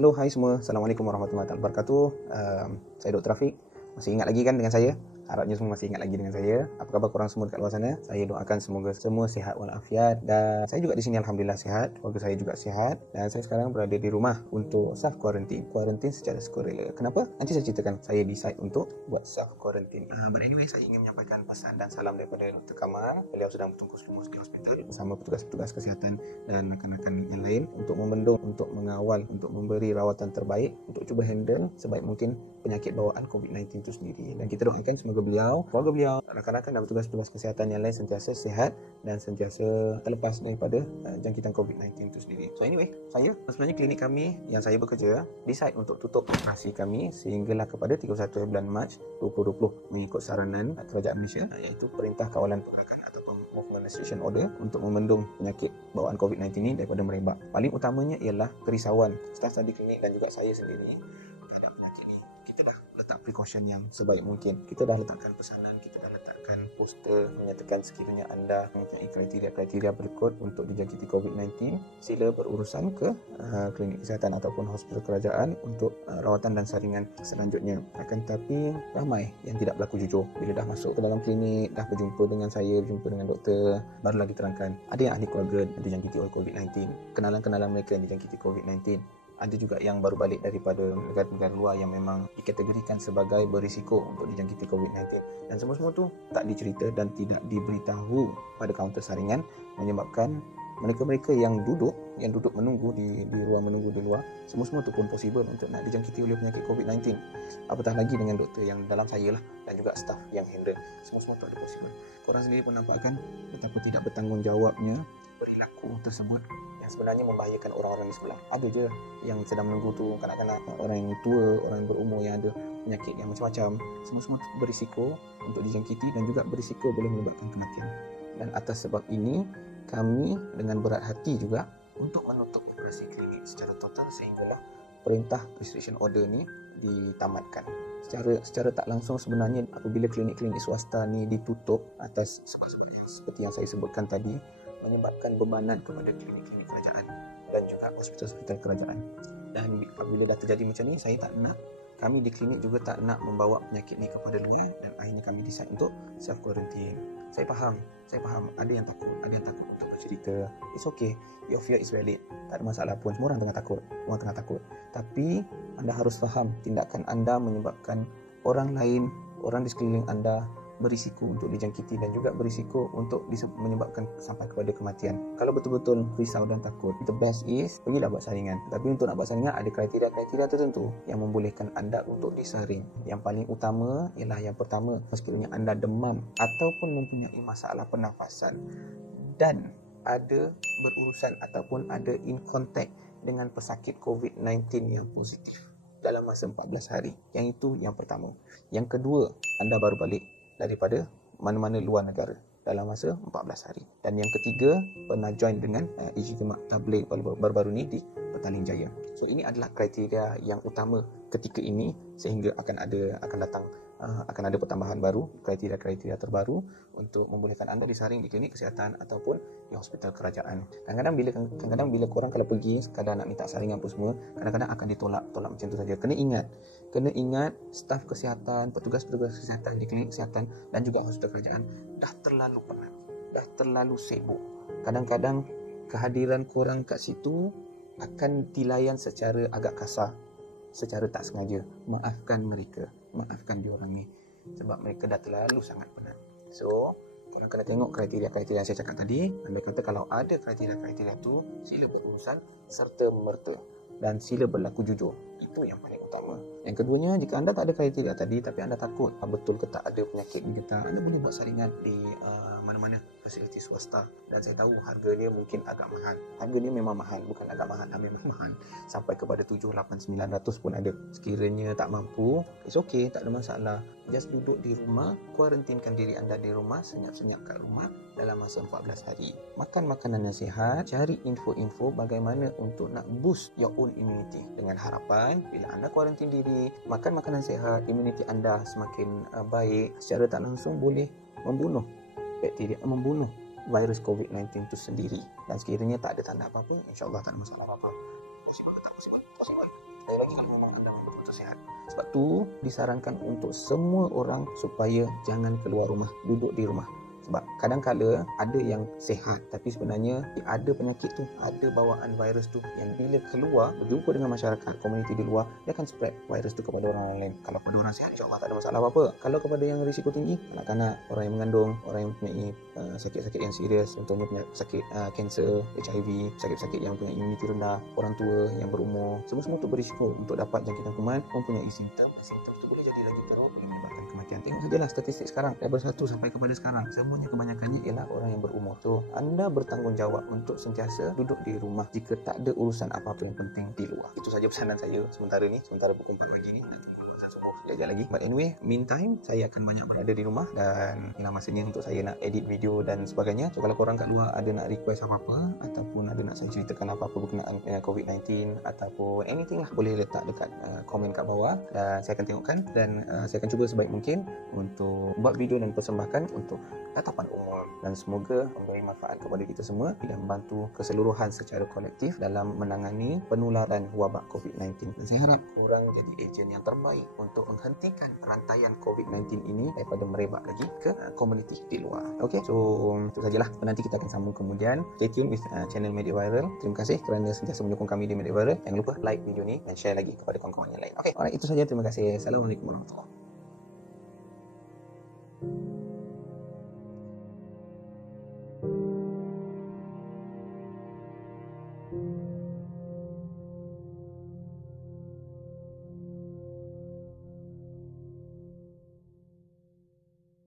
Halo, hai semua. Assalamualaikum warahmatullahi wabarakatuh. Saya Dr. Rafiq. Masih ingat lagi kan dengan saya? Harapnya semua masih ingat lagi dengan saya. Apa khabar korang semua dekat luar sana? Saya doakan semoga semua sihat walafiat. Dan saya juga di sini alhamdulillah sihat. Keluarga saya juga sihat. Dan saya sekarang berada di rumah untuk self quarantine. Quarantine secara sukarela. Kenapa? Nanti saya ceritakan. Saya decide untuk buat self quarantine. But anyway, saya ingin menyampaikan pesan dan salam daripada Dr. Kamar. Beliau sedang bertungkus lumus di hospital bersama petugas-petugas kesihatan dan rakan-rakan yang lain untuk membendung, untuk mengawal, untuk memberi rawatan terbaik, untuk cuba handle sebaik mungkin penyakit bawaan COVID-19 itu sendiri. Dan kita doakan semoga beliau, keluarga beliau, rakan-rakan dan petugas-petugas kesihatan yang lain sentiasa sihat dan sentiasa terlepas daripada jangkitan COVID-19 itu sendiri. So anyway, saya sebenarnya klinik kami yang saya bekerja decide untuk tutup operasi kami sehinggalah kepada 31 bulan Mac 2020 mengikut saranan Kerajaan Malaysia, iaitu Perintah Kawalan Pergerakan ataupun Movement Restriction Order untuk membendung penyakit bawaan COVID-19 ini daripada merebak. Paling utamanya ialah kerisauan staf tadi klinik dan juga saya sendiri terhadap penyakit ini. Kita dah letak precaution yang sebaik mungkin. Kita dah letakkan pesanan, kita dah letakkan poster menyatakan sekiranya anda mempunyai kriteria-kriteria berikut untuk dijangkiti COVID-19, sila berurusan ke klinik kesihatan ataupun hospital kerajaan untuk rawatan dan saringan selanjutnya. Akan tetapi ramai yang tidak berlaku jujur. Bila dah masuk ke dalam klinik, dah berjumpa dengan saya, berjumpa dengan doktor, barulah diterangkan ada yang ahli keluarga yang dijangkiti oleh COVID-19, kenalan-kenalan mereka yang dijangkiti COVID-19. Ada juga yang baru balik daripada negara-negara luar yang memang dikategorikan sebagai berisiko untuk dijangkiti COVID-19. Dan semua-semua tu tak dicerita dan tidak diberitahu pada kaunter saringan, menyebabkan mereka-mereka yang duduk menunggu di ruang menunggu di luar, semua-semua tu pun possible untuk nak dijangkiti oleh penyakit COVID-19. Apatah lagi dengan doktor yang dalam saya lah dan juga staff yang handle. Semua-semua tu ada possible. Korang sendiri pun nampak kan betapa tidak bertanggungjawabnya perilaku tersebut yang sebenarnya membahayakan orang-orang di sebelah. Ada je yang sedang menunggu tu kanak-kanak, orang yang tua, orang yang berumur yang ada penyakit yang macam-macam. Semua-semua berisiko untuk dijangkiti dan juga berisiko boleh menyebabkan kematian. Dan atas sebab ini, kami dengan berat hati juga untuk menutup operasi klinik secara total sehinggalah perintah restriction order ni ditamatkan. Secara tak langsung sebenarnya apabila klinik-klinik swasta ni ditutup atas sebab-sebab seperti yang saya sebutkan tadi, menyebabkan bebanan kepada klinik-klinik kerajaan dan juga hospital-hospital kerajaan. Dan apabila dah terjadi macam ni, saya tak nak, kami di klinik juga tak nak membawa penyakit ni kepada luar dan akhirnya kami decide untuk self quarantine. Saya faham ada yang takut untuk bercerita. It's okay, your fear is valid. Tak ada masalah pun, semua orang tengah takut. Tapi anda harus faham tindakan anda menyebabkan orang lain, orang di sekeliling anda berisiko untuk dijangkiti dan juga berisiko untuk menyebabkan sampai kepada kematian. Kalau betul-betul risau dan takut, the best is pergilah buat saringan. Tapi untuk nak buat saringan ada kriteria-kriteria tertentu yang membolehkan anda untuk disaring. Yang paling utama ialah yang pertama, sekiranya anda demam ataupun mempunyai masalah pernafasan dan ada berurusan ataupun ada in contact dengan pesakit COVID-19 yang positif dalam masa 14 hari. Yang itu yang pertama. Yang kedua, anda baru balik daripada mana-mana luar negara dalam masa 14 hari. Dan yang ketiga, pernah join dengan Ijtima' Tabligh baru-baru ni di Petaling Jaya. So ini adalah kriteria yang utama ketika ini sehingga akan ada pertambahan baru, kriteria-kriteria terbaru untuk membolehkan anda disaring di klinik kesihatan ataupun di hospital kerajaan. Kadang-kadang bila korang kalau pergi sekadar nak minta saringan apa semua, kadang-kadang akan ditolak macam tu saja. Kena ingat staf kesihatan, petugas-petugas kesihatan di klinik kesihatan dan juga hospital kerajaan dah terlalu penat, dah terlalu sibuk. Kadang-kadang kehadiran korang kat situ akan dilayan secara agak kasar, secara tak sengaja. Maafkan mereka, maafkan diorang ni sebab mereka dah terlalu sangat penat. So korang kena tengok kriteria-kriteria yang saya cakap tadi. Anda kata kalau ada kriteria-kriteria tu, sila berurusan serta merta dan sila berlaku jujur. Itu yang paling utama. Yang keduanya, jika anda tak ada kriteria tadi tapi anda takut betul ke tak ada penyakit ni kata, anda boleh buat saringan di mana-mana fasiliti swasta. Dan saya tahu harga dia mungkin agak mahal. Harga dia memang mahal, bukan agak mahal, memang mahal. Sampai kepada 7, 8, 900 pun ada. Sekiranya tak mampu, it's okay, tak ada masalah. Just duduk di rumah, kuarantinkan diri anda di rumah, senyap-senyap kat rumah dalam masa 14 hari. Makan makanan yang sihat, cari info-info bagaimana untuk nak boost your own immunity. Dengan harapan bila anda kuarantin diri, makan makanan sihat, immunity anda semakin baik, secara tak langsung boleh membunuh bakteria, membunuh virus COVID-19 itu sendiri. Dan sekiranya tak ada tanda apa-apa, insyaAllah tak ada masalah apa-apa. possible ke tak possible? Possible. Sekali lagi kalau ngomong tentang betul sehat. Sebab tu disarankan untuk semua orang supaya jangan keluar rumah, duduk di rumah. Sebab kadang-kala ada yang sihat tapi sebenarnya ada penyakit tu, ada bawaan virus tu yang bila keluar berjumpa dengan masyarakat, komuniti di luar, dia akan spread virus tu kepada orang lain. Kalau kepada orang sihat, insyaAllah tak ada masalah apa-apa. Kalau kepada yang risiko tinggi, kanak-kanak, orang yang mengandung, orang yang mempunyai sakit-sakit yang serius, contohnya sakit kanser, HIV, sakit-sakit yang punya imuniti rendah, orang tua yang berumur, semua-semua tu berisiko untuk dapat jangkitan kuman, mempunyai simptom. Simptom tu boleh jadi lagi teruk, boleh menyebabkan kematian. Tengok sajalah statistik sekarang, daripada 1 sampai kepada sekarang, semuanya kebanyakannya ialah orang yang berumur. So, anda bertanggungjawab untuk sentiasa duduk di rumah jika tak ada urusan apa-apa yang penting di luar. Itu saja pesanan saya sementara pukul 4 pagi ni. Sekejap lagi. But anyway, meantime, saya akan banyak berada di rumah dan inilah masanya untuk saya nak edit video dan sebagainya. So, kalau korang kat luar ada nak request apa-apa ataupun ada nak saya ceritakan apa-apa berkenaan dengan COVID-19 ataupun anything lah, boleh letak dekat komen kat bawah dan saya akan tengokkan dan saya akan cuba sebaik mungkin untuk buat video dan persembahkan untuk tatapan umum dan semoga memberi manfaat kepada kita semua dan membantu keseluruhan secara kolektif dalam menangani penularan wabak COVID-19. Dan saya harap korang jadi ejen yang terbaik untuk menghentikan rantaian COVID-19 ini daripada merebak lagi ke komuniti di luar. Okay, so itu sajalah. Nanti kita akan sambung kemudian. Stay tune with channel Medic Viral. Terima kasih kerana sentiasa menyokong kami di Medic Viral. Jangan lupa like video ni dan share lagi kepada kawan-kawan yang lain. Okay, alright, itu saja. Terima kasih. Assalamualaikum warahmatullahi wabarakatuh.